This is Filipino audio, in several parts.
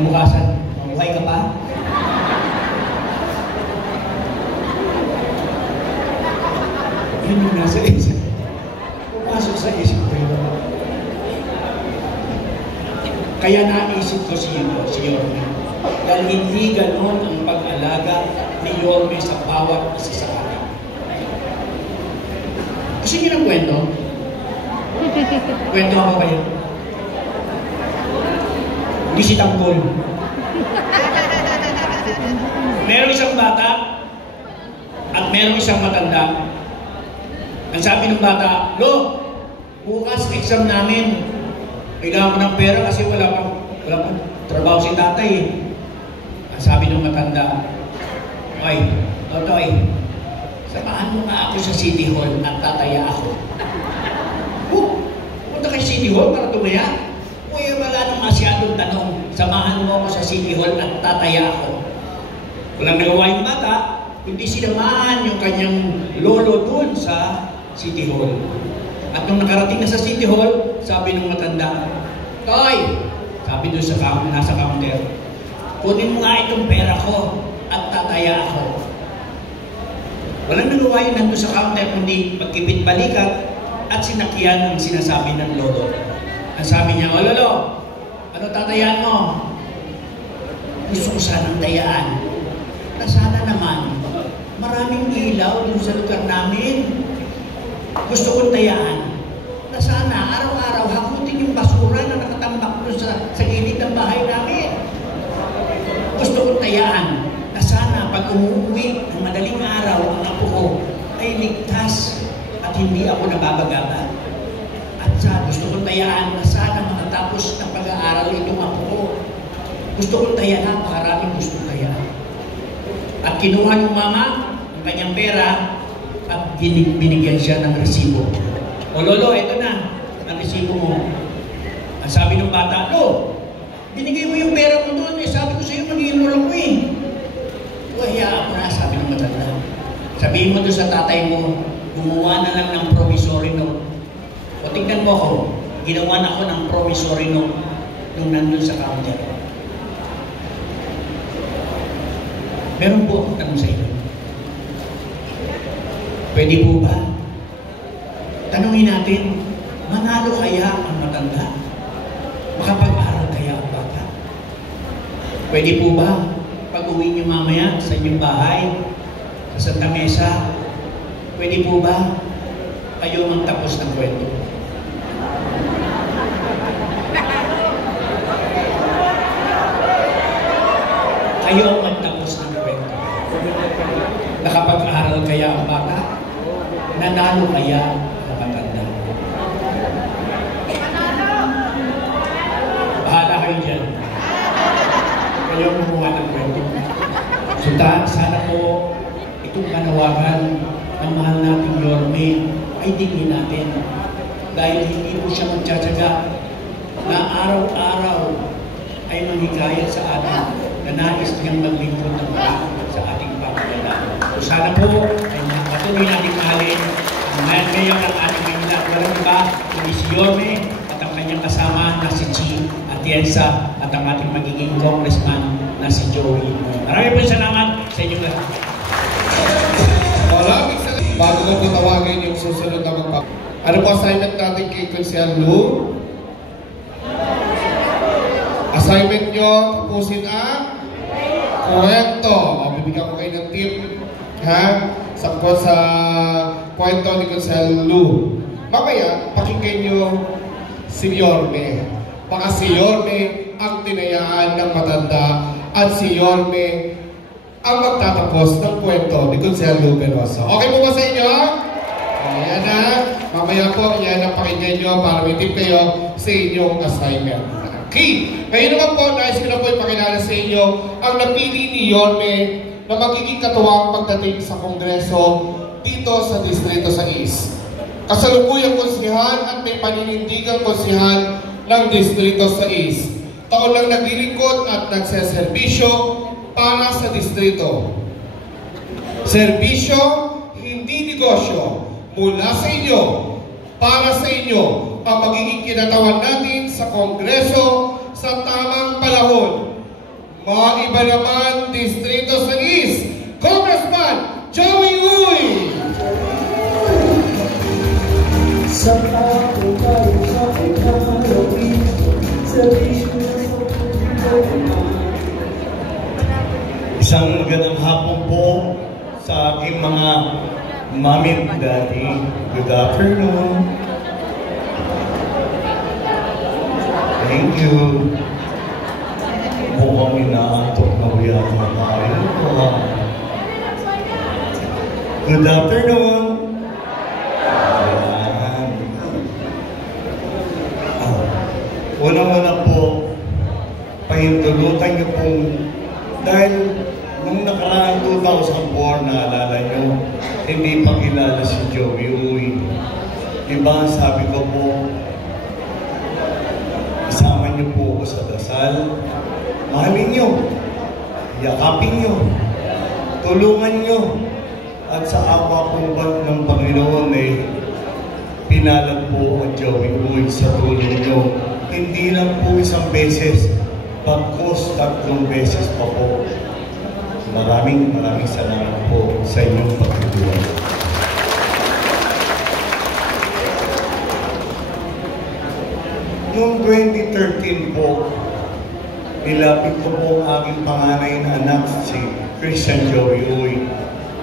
Bukasan, mabuhay ka pa? Yun yung nasa isip. Pumasok sa isip ko yun. Kaya naisip ko si Yorme. Dahil hindi ganon ang pag-alaga ni Yorme sa bawat isa sa akin. Gusto niyo ng kwento? Kwento ako kayo. Hindi si Tanggol. Merong isang bata at merong isang matanda. Ang sabi ng bata, "Lo, bukas exam namin. Kailangan ko ng pera kasi wala pang trabaho si tatay eh." Ang sabi ng matanda, "Ay, Totoy, samahan mo nga ako sa City Hall at tataya ako." Punta kay City Hall para tumaya? Uy, wala nang masyadong tanong. Samahan mo ako sa City Hall at tataya ako. Walang nagawa yung bata, hindi sinamahan yung kanyang lolo dun sa City Hall. At nung nakarating na sa City Hall, sabi ng matanda, "Toy," sabi dun sa nasa counter, "kunin mo nga itong pera ko at tataya ako." Walang nagawa yun nandun sa counter, kundi magkipit balikat at sinakyan ang sinasabi ng lolo. Ang sabi niya, "O lolo, ano tatayaan mo?" "Gusto ko sanang tayaan. Na sana naman, maraming ilaw dun sa lugar namin. Gusto kong tayaan. Na sana, araw-araw, hakutin yung basura na nakatambak dun sa gilid ng bahay namin. Gusto kong tayaan. Na sana, pag umuwi ng madaling araw, ang apo ko ay ligtas at hindi ako nababagaba. At sa gusto kong tayaan na sana makatapos ng pag-aaral itong apo ko. Gusto kong tayaan, maraming gusto kong tayaan." At kinuha ng mama ang kanyang pera at binigyan siya ng resibo. "O lolo, ito na ang resibo mo." Ang sabi ng bata, "Lo, binigay mo yung pera mo doon. Sabi ko sa iyo, mag-iinol ako eh." "Hayaan mo na," sabi ng matanda. "Sabihin mo doon sa tatay mo, gumawa na lang ng promissory note." O tignan mo ako, ginawa na ako ng promissory note nung nandun sa counter. Meron po akong tanong sa inyo. Pwede po ba? Tanungin natin, manalo kaya ang matanda? Makapag-aral kaya ang bata? Pwede po ba? Pag-uwi niyo mamaya sa inyong bahay, sa Santa Mesa, pwede po ba kayo magtapos ng kwento? Kayo magtapos ng kwento. Nakapag-aral kaya ang bata? Nanalo kaya ang matanda? Bahala kayo dyan. Kayo kumuha ng kwento. So sana po itong kanawagan ng mahal nating Yorme ay digin natin. Dahil hindi po siya magtsatsaga na araw-araw ay manghikayat sa atin na nais niyang maglingkod ng sa ating pamilya. So sana po ay patuloy natin mahalin ang ngayon ang ating Manila. Walang iba, kundi si Yorme at ang kanyang kasama na si Chi Atienza at ang ating magiging congressman na si Joey. Maraming po salamat sa inyong lahat. Maraming salamat. Bago ko tawagin yung susunod na magpapalala. Ano po assignment natin kay Consel Lu? Assignment nyo, tapusin ang kwento. Bibigyan ko kayo ng tip. Ha? Sa kwento ni Consel Lu. Mamaya, pakinggan nyo si Yorme. Baka si Yorme ang tinayaan ng matanda at si Yorme ang magtatapos ng kwento ni Consel Lu Penoso. Okay po ba sa inyo? Ayan na. Mamaya po, yan ang pakinggan nyo para may tip kayo sa inyong assignment. Okay. Ngayon naman po, nais ko na po ipakilala sa inyo ang napili ni Yorme na magiging katuwang pagdating sa Kongreso dito sa Distrito 6. Kasalukuyang konsihan at may paninindigang konsihan ng Distrito 6. Taon lang naglilingkod at nagseserbisyo para sa distrito. Serbisyo, hindi negosyo. Mula sa inyo, para sa inyo, ang magiging kinatawan natin sa Kongreso sa tamang panahon. Maiba naman, Distrito sa East, Congressman Joey Uy! Sa ako tayo sa pagkakalawin, sa bisyo na sa Isang magandang hapon po sa aking mga mami at daddy. Good afternoon. Thank you. Mukhang inaantok na yata tayo. Good afternoon. Ayan. Una-una po, pahintulutan niyo pong dahil nung nakaraang 2004, naalala nyo, hindi pa kilala si Joey Uy. Diba, sabi ko po, isama niyo po ako sa dasal. Mahalin niyo, yakapin niyo, tulungan niyo. At sa awa po ba ng Panginoon pinalad po ang Joey Uy sa tulong niyo. Hindi lang po isang beses, pagkos 3 beses pa po. Maraming salamat po sa inyong pagtulong. Noong 2013 po, nilapit ko po ang aking panganay na anak, si Christian Joey Uy,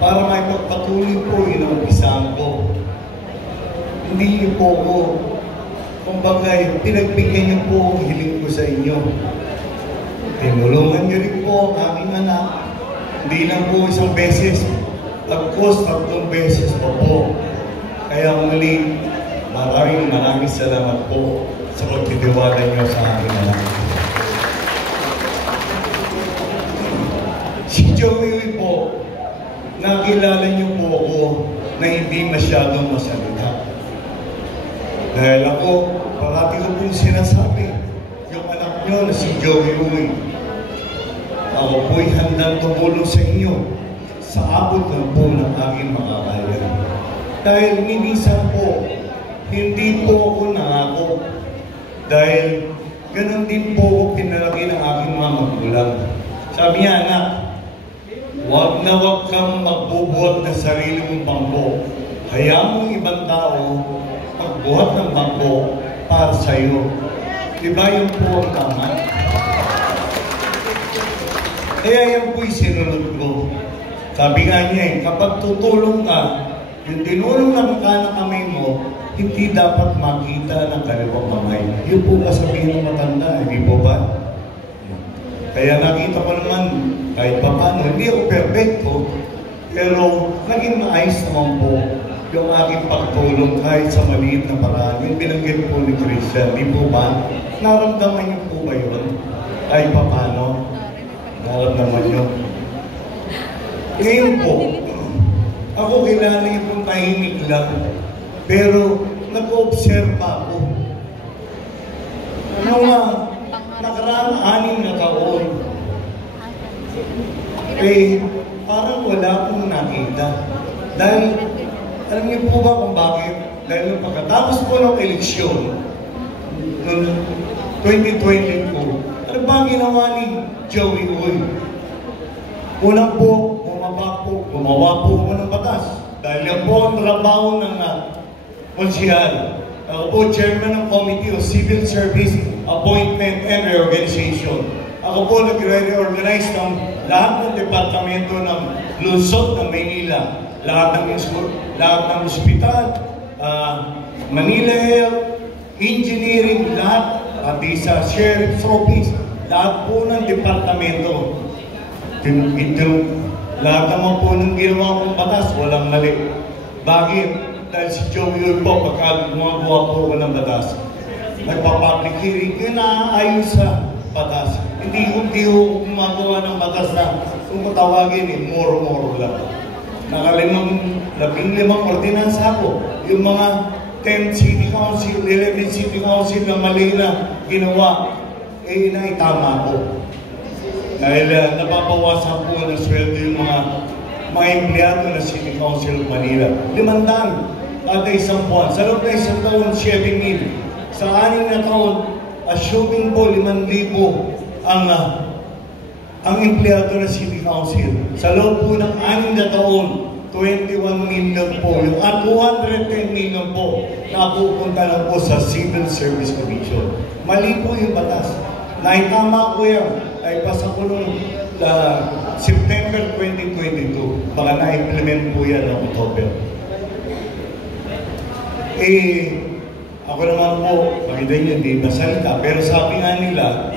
para may magpatuloy po inumpisahan ko. Hindi niyo po ko, kumbaga, pinagbigyan niyo po ang hiling ko sa inyo. Tinulungan niyo rin po ang aking anak. Hindi lang po isang beses, pagkos 3 beses pa po. Kaya muli, maraming salamat po sa pagtitiwala niyo sa aking anak. Si Joey po, nakilala niyo po ako na hindi masyadong masalita. Dahil ako, parati ko pong sinasabi, yung anak niyo na si Joey Uy, ako po'y handang tumulong sa inyo sa abot ng po ng aking makakaya. Dahil minsan po, hindi po ako nangako. Dahil ganun din po ako pinalaki ng aking mga magulang. Sabi niya, anak, huwag na huwag kang magbubuhat ng sarili mong bangko. Hayaan mong ibang tao magbuhat ng bangko para sa iyo. Diba yun po ang tama? Kaya yan po'y sinunod ko. Sabi nga niya kapag tutulong ka, yung tinulong ng kanang kamay mo, hindi dapat makita ng kaliwang kamay. Yun po kasabihin ng matanda, hindi po ba? Kaya nakita ko naman, kahit pa paano, hindi ako perfecto, pero naging maayos naman po yung aking pagtulong kahit sa maliit na paraan. Yung binanggit po ni Christian, di po ba? Naramdaman niyo po ba yun? Kahit pa paano? Naramdaman niyo? Ngayon po, ako kilala niyo pong tahimik lang, pero nag-observe ako. Mga nakaraang 6 na taon, parang wala akong nakita. Dahil, alam niyo po ba kung bakit? Dahil pagkatapos po ng eleksyon, noong 2022, ano ba ginawa ni Joey Uy? Unang po, gumawa po ako ng batas. Dahil yan po ang trabaho ng konsihal. Ako po, chairman ng Committee of Civil Service, Appointment and Reorganization. Ako po nag-reorganize ng lahat ng departamento ng lungsod ng Maynila. Lahat ng ospital, Manila Health, Engineering, lahat, pati sa Sheriff's Office, lahat po ng departamento. Lahat naman po ng ginawa kong batas, walang mali. Bakit? Dahil si Joey Uy po, pagka gumagawa po ako ng batas, nagpa-public hearing, yun naaayon sa batas. Hindi ko gumagawa ng batas na kung matawagin, moro-moro lang. 15 ordinansa ako. Yung mga 10 city council, 11 city council na mali na ginawa, naitama ko. Dahil napapawasan po ng sweldo yung mga empleyado na City Council of Manila. 500 kada isang buwan. Sa loob na isang taon, 7,000. Sa 6 na taon, assuming po 5,000 ang ang empleyado ng City Council. Sa loob po ng 6 na taon, 21 million po yung at 210 million po na pupunta lang po sa Civil Service Commission. Mali po yung batas. Naitama ko yan ay pasa ko noong September 2022. Baka na-implement po yan ng October. Ako naman po, makita nyo, hindi masalita. Pero sabi nga nila,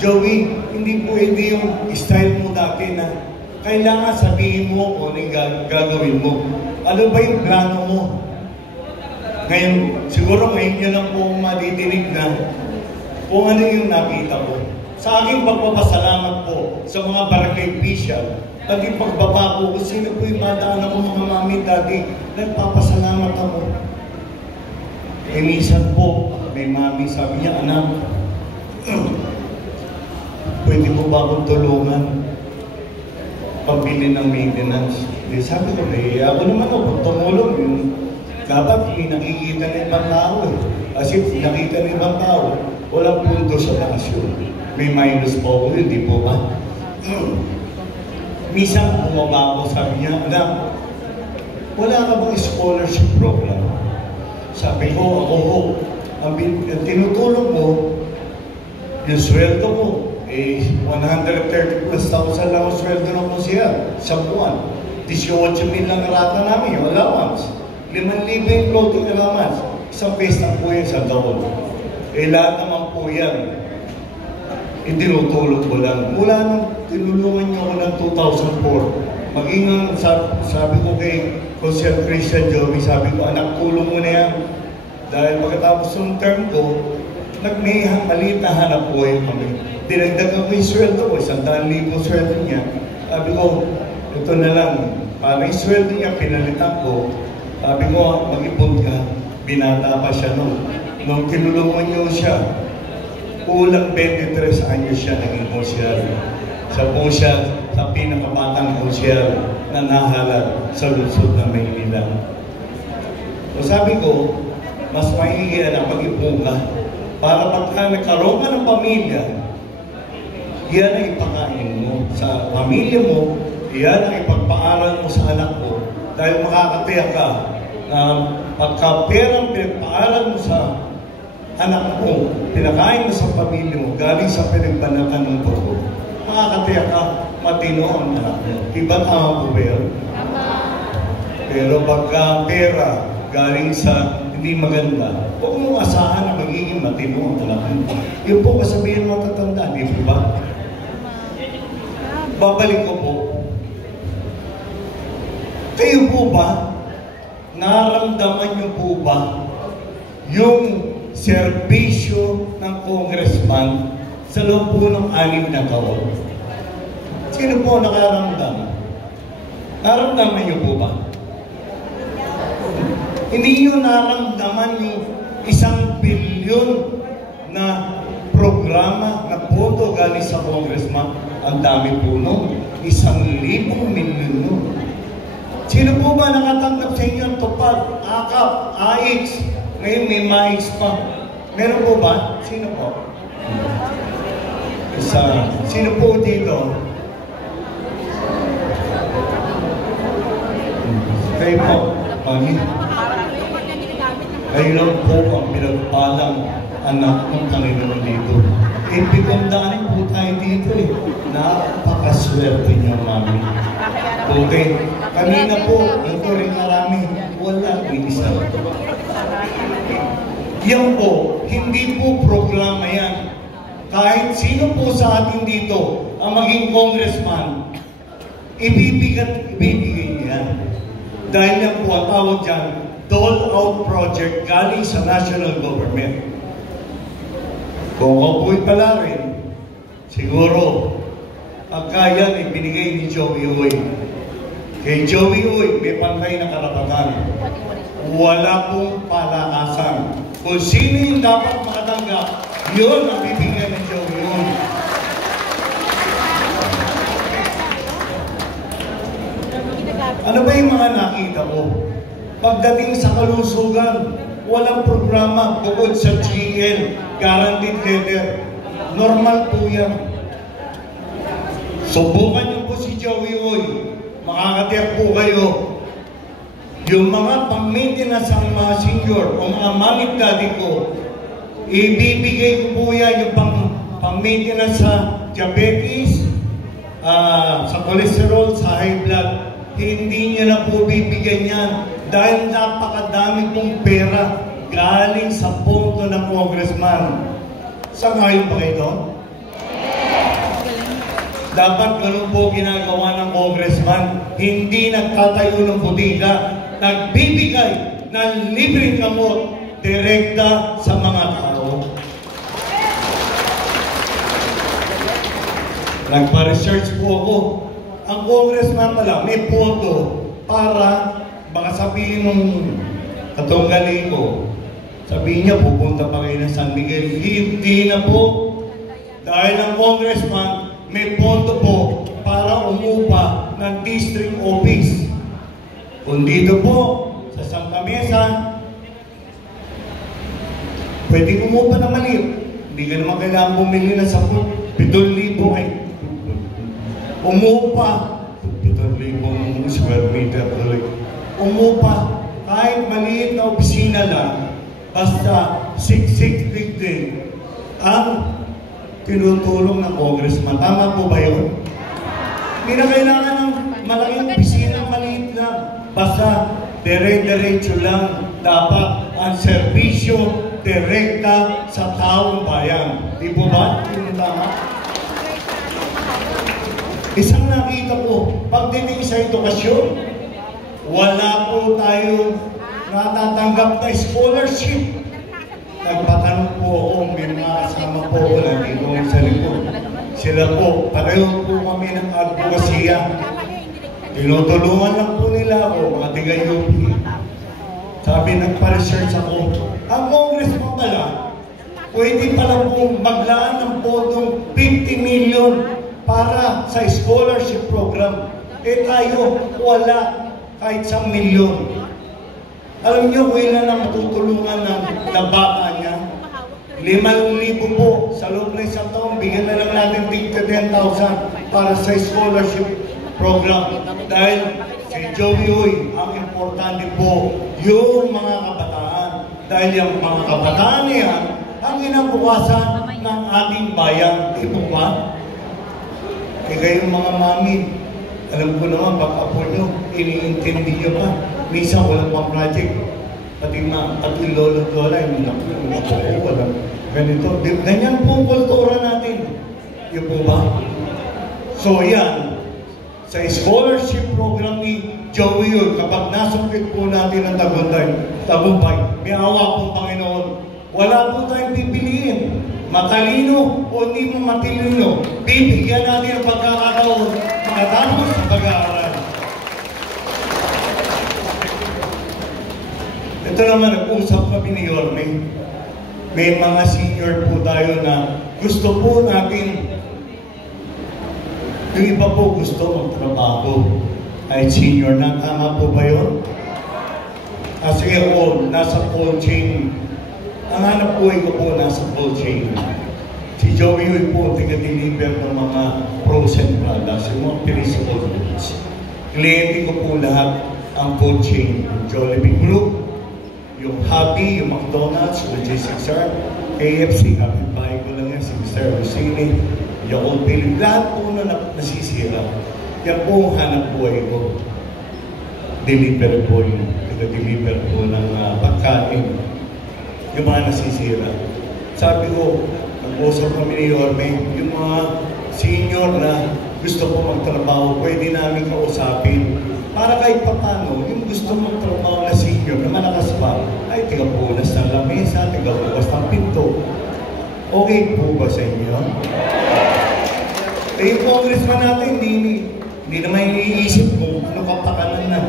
Joey, hindi pwede yung style mo dati na kailangan sabihin mo kung ano yung gagawin mo. Ano ba yung plano mo? Ngayon, siguro ngayon nyo lang po madidinig na kung ano yung nakita ko. Sa aking pagpapasalamat po sa mga barangay official, at yung pagbabako kung sino po yung madaan ako mga mami dati, nagpapasalamat ako. Minsan po, may mami sabi niya, anak, pwede mo ba akong tulungan pambili ng maintenance? Sabi ko, ako naman ako, tumulong yun. Dapat may nakikita ng ibang tao Kasi nakita ng ibang tao, walang punto sa taas yun. May minus po ako, hindi po ba? Minsan bumaba ako, sabi niya, anak, wala ka bang scholarship program? Sabi ko, ako, ang tinutulong mo, yung sweldo mo, 130 plus thousand lang ang sweldo ng konsyel sa buwan. 18,000 lang rata namin, yung allowance. 5,000 yung floating allowance. Isang beses na po yan sa taon. Lahat naman po yan. Tinutulong ko lang. Mula nung tinulungan niyo ako ng 2004, maging sabi ko kay Consiel Christian Joey, sabi ko, anak, tulong mo na yan. Dahil pagkatapos ng term ko, may maliit na hanap buhay kami. Dinagdagan ko yung sweldo ko, 100,000 sweldo niya. Sabi ko, ito na lang. Para yung sweldo niya, pinalitan ko. Sabi ko, mag-ipon ka. Binata pa siya noon. Nung tinulungan niyo siya, kulang 23 anyos siya naging konsyel. Siya sa pinakabatang konsyel na nahalal sa lungsod ng Maynila. So sabi ko, mas maigi na mag-ipon ka para pagka nagkaroon ka ng pamilya, yan ang ipakain mo sa pamilya mo, yan ang ipagpaaral mo sa anak mo dahil makakatiyak ka na pagka perang pinagpaaral mo sa anak mo, pinakain mo sa pamilya mo, galing sa pinagbanatan ng puto, makakatiyak ka, matino ang anak mo. Diba tama po ba yun? Pero pagka pera galing sa hindi maganda, huwag mong asahan na magiging matino ang anak mo. Yun po kasabihin mo tatanda, di ba? Babalik ko po. Kayo po ba, naramdaman niyo po ba yung serbisyo ng congressman sa loob po ng 6 na taon? Sino po nakaramdam? Naramdaman niyo po ba? Hindi niyo naramdaman yung 1 bilyon na programa na boto galing sa congressman? Ang dami po nun. 1,000 milyon nun. Sino po ba nakatanggap sa inyo ang tupad, akap, AIX? Ngayon may MAIX pa. Meron po ba? Sino po? Sino po dito? Kayo po. Kayo lang po ang pinagpalang anak ng Panginoon dito. Pagandaanin po tayo dito Napakaswerte niyo, mami. Okay. Kanina po, ito rin marami. Wala isa. Yan po, hindi po programa yan. Kahit sino po sa atin dito ang maging congressman, ibibigay niya. Dahil yan po ang tawag dyan, dole-out project galing sa national government. Kung ako po'y pala rin, siguro, ang kaya ibinigay ni Joey Uy. Kay Joey Uy, may pantay na karapatan. Wala pong palakasan. Kung sino yung dapat makatanggap, yun ang bibigyan ni Joey Uy. Ano ba yung mga nakita ko? Pagdating sa kalusugan, walang programa bukod sa GL, guaranteed letter. Normal po yan. Subukan niyo po si Joey Oy. Makakatiyak po kayo. Yung mga pang-maintenance ng mga senior o mga mamit daddy ko, ibibigay ko po yan yung pang-maintenance sa diabetes, sa cholesterol, sa high blood. Hindi niya na po bibigyan yan dahil napakadami pong pera galing sa pondo ng congressman. Sangayon ba kayo doon? Dapat ganun po ginagawa ng congressman. Hindi nagtatayo ng bodega, nagbibigay ng libreng gamot direkta sa mga tao. Nagpa-research po ako. Ang congressman pala may pondo para baka sabihin nung katunggali ko, sabihin niya pupunta pa kayo ng San Miguel. Hindi na po. Dahil ang congressman may pondo po para umupa ng district office. Kung dito po sa Santa Mesa, pwede umupa na maliit. Hindi ka naman kailangan bumili na 7,000 ay umupa 7,000 square meter. Umupa kahit maliit na opisina lang, basta siksik din ang tinutulong ng congressman. Tama po ba yun? Hindi na kailangan ng malaking opisina, maliit lang. Basta dire-diretso lang dapat ang serbisyo direkta sa taong bayan. Di po ba? Hindi tama? Isang nakita ko, pagdating sa edukasyon, wala po tayo natatanggap na scholarship. Nagpatanong po ako, may mga kasama po ako na dito sa likod. Sila po, pareho po kami ng advokasya. Tinutulungan lang po nila ako, mga tiga-UP. Sabi, nagpa-research ako. Ang congressman pala, pwede pala pong maglaan ng potong 50 million para sa scholarship program. Eh tayo, wala kahit 1 milyon. Alam niyo kung ilan ang matutulungan ng bata niya? 5,000 po sa loob ng isang taon. Bigyan na lang natin 10,000 para sa scholarship program. Dahil si Joey Oy, ang importante po yung mga kabataan. Dahil yung mga kabataan niya, ang inabukasan ng ating bayan. Di po ba? Eh kayong mga mami, alam ko naman, pag apo nyo, iniintindi nyo pa. Minsan walang pang project. Pati lolo lola, yung apo ko, walang ganito. Ganyan po ang kultura natin. Yun po ba? So yan, sa scholarship program ni Joey Oy, kapag nasungkit po natin ang tagumpay, may awa pong Panginoon, wala po tayong pipiliin. Matalino o hindi mo matalino, bibigyan natin ang pagkakataon makatapos sa pag-aaral. Ito naman, nag-usap kami ni Yorme. May mga senior po tayo na gusto po natin, yung iba po gusto magtrabaho. Ay senior na, tama po ba yun? Kasi ako, nasa cold chain. Ang hanap buhay ko po nasa cold chain. Si Joey Oy po taga-deliver ng mga frozen products, yung mga perishable goods. Kliyente ko po lahat ang cold chain. Yung Jollibee Group, yung Happy, yung McDonald's, yung J6R, KFC, kapitbahay ko lang yan, si Mr. Rosini, Yakult Philip, lahat po na nasisira. Yan po ang hanap buhay ko. Deliver po yung taga-deliver po ng pagkain. Yung mga nasisira. Sabi ko, nag-usap kami ni Yorme, yung mga senior na gusto po magtrabaho, pwede namin kausapin. Para kahit papano, yung gusto magtrabaho na senior na malakas pa, ay tiga-punas ng lamesa, tiga-bukas ng pinto. Okay po ba sa inyo? Eh, yung congressman natin, hindi naman iniisip kung ano kapakanan na.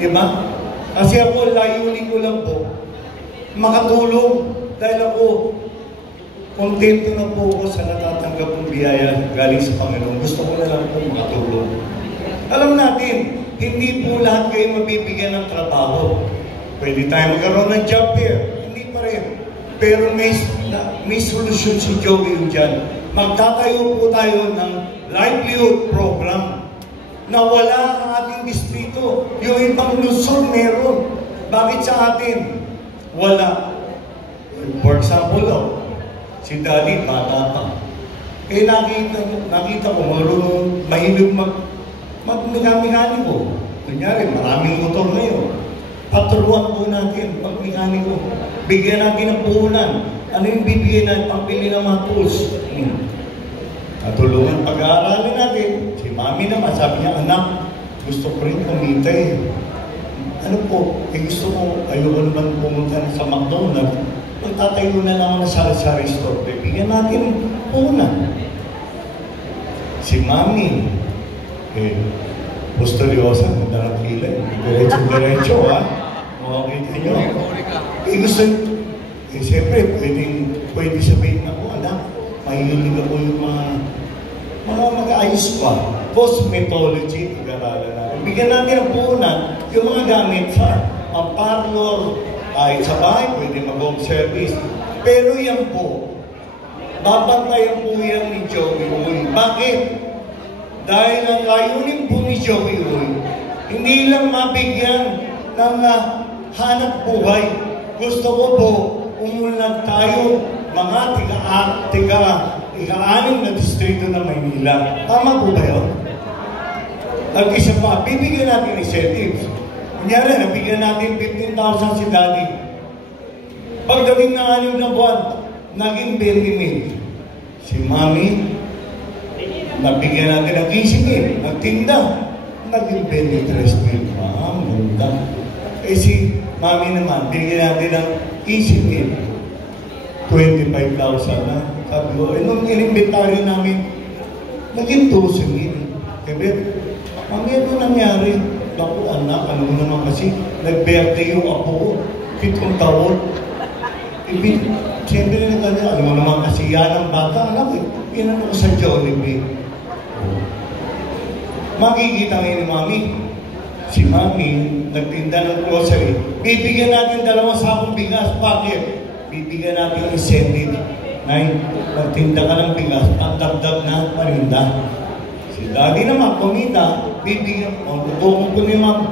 Di ba? Kasi ako, layunin ko lang po, makatulong dahil ako kontento na po ako sa natatanggap ng biyaya galing sa Panginoon. Gusto ko na lang po makatulong. Alam natin, hindi po lahat kayo mabibigyan ng trabaho. Pwede tayo magkaroon ng job fair. Hindi pa rin. Pero may solusyon si Joey dyan. Magtatayo po tayo ng livelihood program. Nawala ang ating distrito. Yung ibang Luzon meron. Bakit sa atin? Wala. For example, si Daddy, bata pa. Eh, nakita ko, marunong, mahilig mag-mekaniko. Kunyari, maraming motor ngayon. Paturuan po natin, pag-mekaniko. Bigyan natin ng puhunan. Ano yung bibigyan natin? Pambili ng mga tools. Katulungan pag-aaralin natin. Si Mami naman, sabi niya, anak, gusto ko rin kumita eh. Ano po? Gusto ko, ayoko naman pumunta sa McDonald's. Magtatayo na lang ako na sari-sari store. Bigyan natin puhunan. Si Mami, posturyosa, madalang kilay. Diretso-diretso, ha? Makakita nyo. Gusto, siyempre, pwede sabihin ako, anak, mahihilig ako yung mga mag-ayos pa. Cosmetology, pag-aralan natin. Bigyan natin ang puhunan, yung mga gamit sa parlor, ay sa bahay, pwede mag-home service. Pero yan po, babantayan po yan ni Joey Uy. Bakit? Dahil ang layunin po ni Joey Uy, hindi lang mabigyan ng hanap buhay. Gusto ko po, umunlad tayo, mga ika-anim na distrito ng Maynila. Tama po ba yun? At isa pa, bibigyan natin incentives. Kunyari, nabigyan natin 15,000 si Daddy. Pagdating ng 6 na buwan, naging 20,000. Si Mami, nabigyan natin ng 15,000. Nagtinda, naging 23,000. Ganda. Eh si Mami naman, bigyan natin ng 15,000. 25,000 na. Sabi ko, nung inimbitaryo namin, naging 2,000. Kaya, Mami, ano nangyari? Naku, anak, ano mo naman kasi, nag-birthday yung apo ko, 7 taon. Siyempre na kanya, alam mo naman kasi yan ang bata, anak eh. Pinano ko sa Jollibee. Makikita ngayon ni Mami, si Mami, nagtinda ng grocery, bibigyan natin 2 sakong bigas. Bakit? Bibigyan natin incentive. Nay, nagtinda ka ng bigas, ang dagdag na parinda. Si Daddy naman, kumita, bibigyan, tutulong ko ni Ma'am.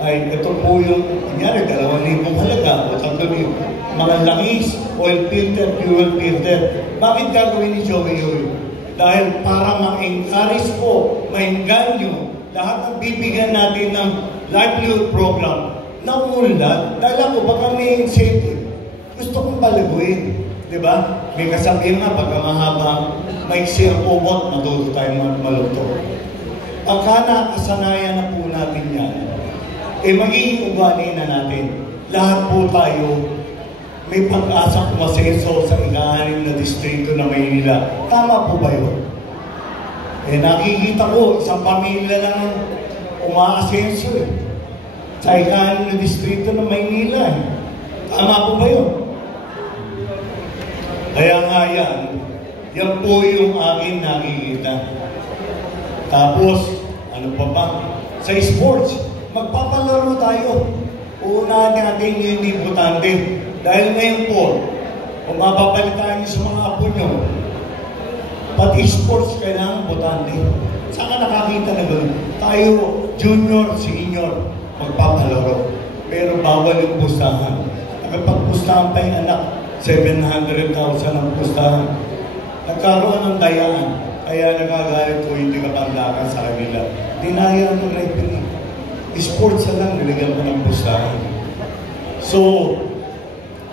Ay, ito po yung, kunyari, 2,000 halaga o 3,000. Mga langis, oil filter, fuel filter. Bakit gagawin ni Joey yun? Dahil para ma-encourage po, ma-engganyo, lahat ng bibigyan natin ng livelihood program na umunlad, dahil ako baka may incentive. Gusto kong palaguin. Diba? May kasabihan nga, pagka mahaba, may siyang ubot, matuto tayo maluto. Pagka nakasanayan na po natin yan, magiging ugali na natin. Lahat po tayo may pag-asa kumasenso sa ika-6 na distrito na Maynila. Tama po ba yun? Nakikita ko, isang pamilya lang umaasenso sa ika-6 na distrito na Maynila. Tama po ba yun? Kaya nga yan po yung aking nakikita. Tapos, ano pa ba? Sa sports, magpapalaro tayo. Uunahan natin yung importante. Dahil ngayon po, kung mapapalitan niyo sa mga apo nyo, pati sports kailangan importante. Saan ka nakakita na gano'n? Tayo, junior, senior, magpapalaro. Pero bawal yung pustahan. Nakapagpustahan pa yung anak, 700,000 ang pustahan. Nagkaroon ng dayaan. Kaya nagagalit ko hindi kapandakan sa kanila. Dinaya ng referee. Sports na lang, nilagyan ko ng pustahan. So,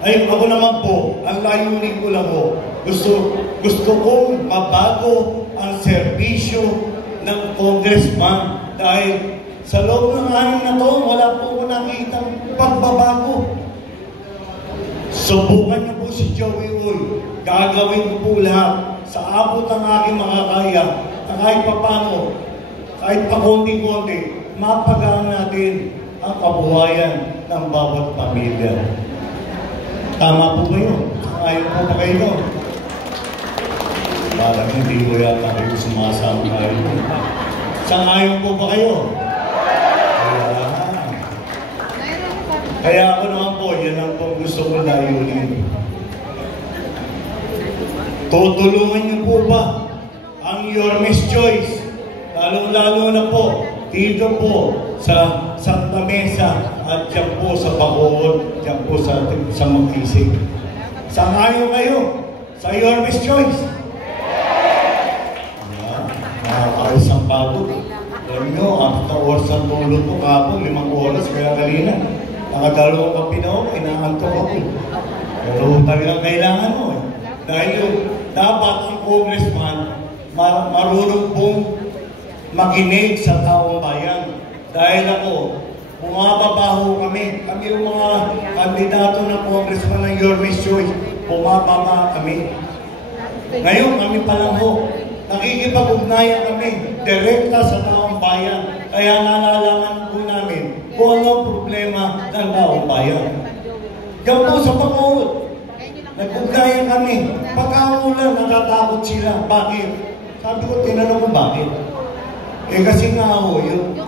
ako naman po, ang layunin ko lang po, gusto kong mabago ang serbisyo ng congressman. Dahil sa loob ng 6 na to, wala po ko nakitang pagbabago. Subukan niyo po si Joey Uy. Gagawin ko po lahat sa abot ng aking makakaya na kahit papano, kahit pa konti-konti, mapagaan natin ang kabuhayan ng bawat pamilya. Tama po ba yun? Ayaw po ba kayo doon? Parang hindi ko yata kayo sumasama kayo. Sang-ayon po ba kayo? Kaya ako naman po, yan ang po gusto ko layunin. Tutulungan niyo po ba ang Yormes Choice. Lalong-lalo na po, dito po sa Santa Mesa at dyan po sa Bacoor, dyan po sa Makisig. Sangayo kayo sa Yormes Choice. Nakakaisang bago. Alam nyo, ang oras ang tulog ko kapon, 5 oras, kaya kanina. Nakadalawang kape na ako, inaantok ako. Pero talagang kailangan mo eh. Dahil yung dapat ang congressman marunong pong makinig sa taong bayan. Dahil ako, bumababaho kami. Kami yung mga kandidato ng congressman ng Yormes Choice, bumababa kami. Ngayon, kami pa lang ho. Nakikipag-ugnayan kami direkta sa taong bayan. Kaya nalalaman po namin kung ano problema ng taong bayan. Diyan po sa Bacoor, nag-ugnayan kami. Pagkaulan, natatakot sila. Bakit? Sabi ko, tinanong ko bakit? Eh kasi nga ho,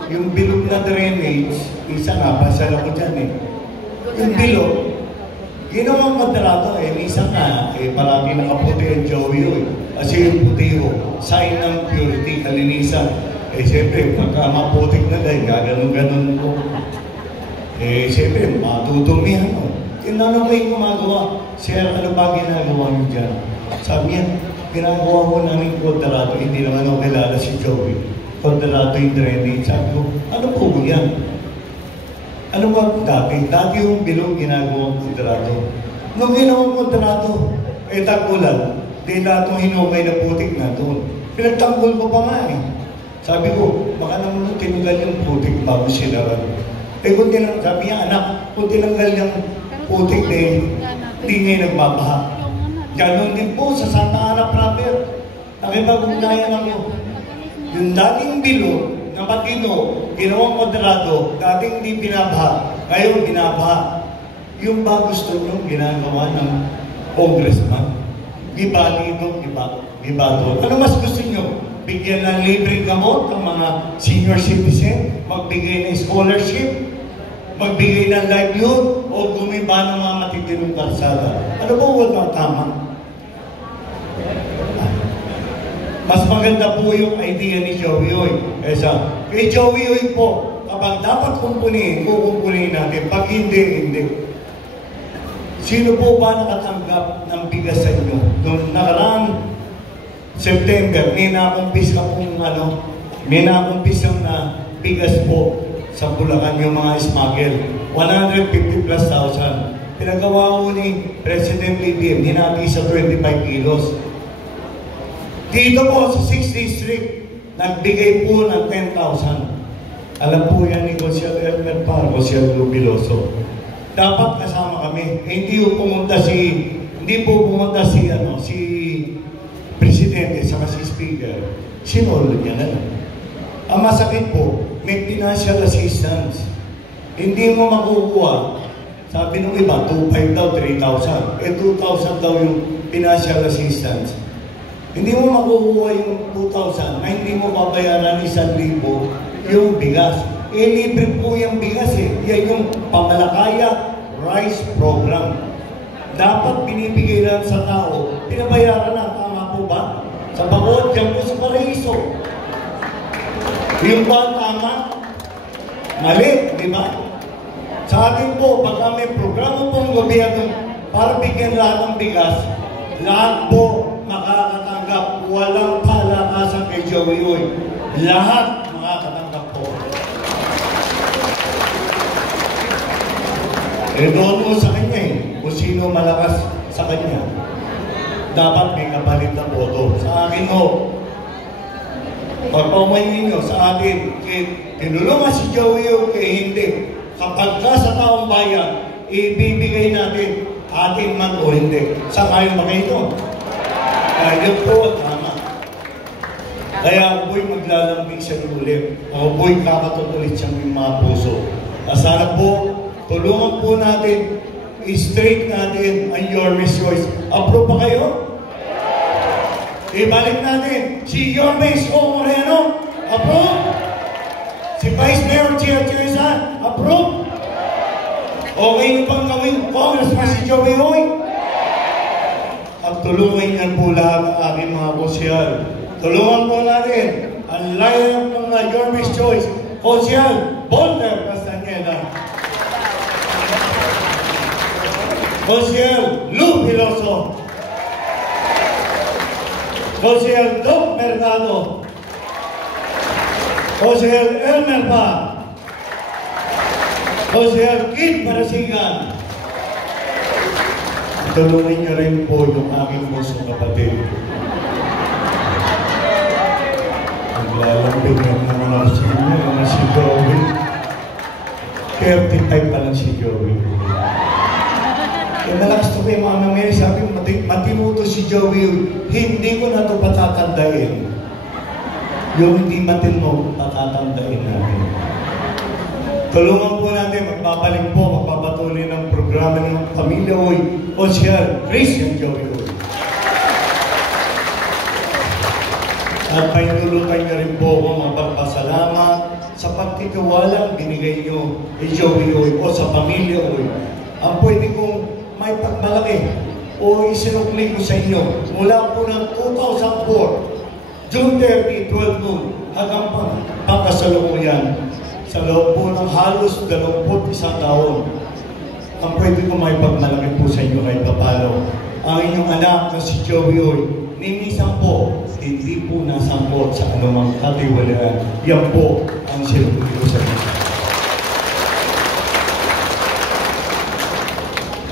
yung bilog na drainage, isa nga, pasal ako dyan eh. Yung bilog, ginawang kontrato eh, minsan nga, eh parang nakaputi ang Joey eh. Kasi yung puti ho, sign ng purity, kalinisan. Eh siyempre, pagka maputik na dahil, gaganon-ganon po. Eh siyempre, matutumihan ho. Tinanong ko yung gumagawa, Sir, ano ba ginagawa niyo dyan? Sabi niya, ginagawa ko namin kontrato, hindi naman ako kilala si Joey. Kontrato yung drainage. Sabi ko, ano po yan? Ano ba dati? Dati yung bilog ginagawa ng kontrato. Nung ginawang kontrato, eh tagulan, di lahat ng hinukay na putik na doon. Pinagtanggol ko pa nga eh. Sabi ko, baka naman tinanggal yung putik bago sinaran. Eh kung tinanggal, sabi niya, anak, kung tinanggal yung putik din, hindi ngayon nagbabaha. Ganon din po sa Santa Ana proper. Nakipag-ugnayan ako. Yung dating bilog na matino, ginawang kontrado, dating hindi binabaha, ngayon binabaha. Yung ba gusto nyo ginagawa ng congressman? Gibali doon, giba doon. Ano mas gusto nyo? Bigyan ng libreng gamot ang mga senior citizen? Magbigay ng scholarship? Magbigay ng livelihood? O gumiba ng mga matitirong karsada? Ano ba walang tama? Mas maganda po yung idea ni Joey Oy. Kay Joey Oy po, kapag dapat kumpunihin, kukumpunihin natin. Pag hindi, hindi. Sino po ba nakatanggap ng bigas sa inyo? Noong nakaraang September, may nakumpisa pong may nakumpisa na bigas po sa Bulacan yung mga smuggle. 150 plus thousand. Pinagawa ko ni President BBM, hinati sa 25 kilos. Dito po sa 6th District, nagbigay po ng 10,000. Alam po yan ni Consiel Elmer Par, Consiel Lubiloso. Dapat kasama kami. Hindi po pumunta si Presidente sa si Speaker. Sinolo niya na lang. Ang masakit po, may financial assistance. Hindi mo makukuha. Sabi nung iba, 2,500 daw, 3,000. Eh 2,000 daw yung financial assistance. Hindi mo makukuha yung 2,000 na hindi mo babayaran 1,000 yung bigas. Eh, libre po yung bigas eh. Yan yung Pamalakaya Rice Program. Dapat binibigay lang sa tao. Pinabayaran na. Tama po ba? Sa Bacoor, dyan po sa Paraiso. Yung ba tama? Mali, di ba? Sa atin po, pagka may programa pong gobyerno para bigyan lahat ng bigas, lahat po makakatanggap. Walang palakasan kay Joey Oy. Lahat makakatanggap po. Eh doon mo sa kanya eh. Kung sino malakas sa kanya, dapat may kapalit na boto. Sa akin ho, pagpaumayin nyo sa atin, tinulungan si Joey Oy, hindi. Kapag ka sa taong bayan, ibibigay natin atin man o hindi. Sa kayo ba kayo? Kaya po, tama. Kaya ako po'y maglalambing sa ulit. Ako po'y kakatutulit siyang yung mga puso. Sana po, tulungan po natin, i-straight natin ang Yormes Choice. Approve ba kayo? Ibalik natin. Si Yormes O. Moreno, approve? Si Vice Mayor Chia Chirisan, approve? Okay nyo bang gawin Congressman si Joey Oy? At tulungan niyan po lahat ng aking mga konsyal. Tulungan po natin ang lineup ng Your Best Choice, Konsehal Volter Castañeda, Konsehal Lou Piloso, Konsehal Doc Mercado, Konsehal Elmer Pa, Konsehal Kid Parasigan. Tulungan niyo rin po yung aking pusong kapatid. Naglalambing na naman ako sa inyo, si Joey. 35 pa lang si Joey. Malakas to kayo mga mamaya, sabi, matinuto si Joey, hindi ko na ito patatandain. Yung hindi matino, patatandain natin. Tulungan po natin, magpapalik po, magpapatuloy ng programa ng Pamilya Uy, Konsehal Christian Joey Uy. At may tulutan niyo rin po akong magpapasalamat sa pagtitiwalang binigay niyo kay Joey Uy o sa Pamilya Uy. Ang pwede kong may pagmalaki o isinukli ko sa inyo mula po ng 2004, June 30, 12 noon, hanggang pagkasalukuyan sa loob po ng halos 21 taon. Ang pwede ko may pagmalaki po sa inyo kahit papalo. Ang inyong anak na si Joey Uy, minsan po, hindi po nasangkot sa anumang katiwalaan. Yan po ang sinukli ko sa inyo.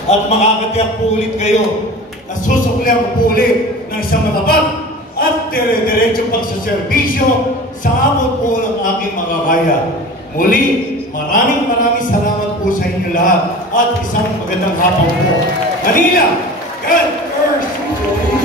At makakatiyak po ulit kayo na susuklihan po ulit ng isang matabag at dire-diretso pagsaserbisyo sa abot po ng aking makakaya. Muli, maraming salamat po sa inyo lahat at isang magandang hapon po. Manila, God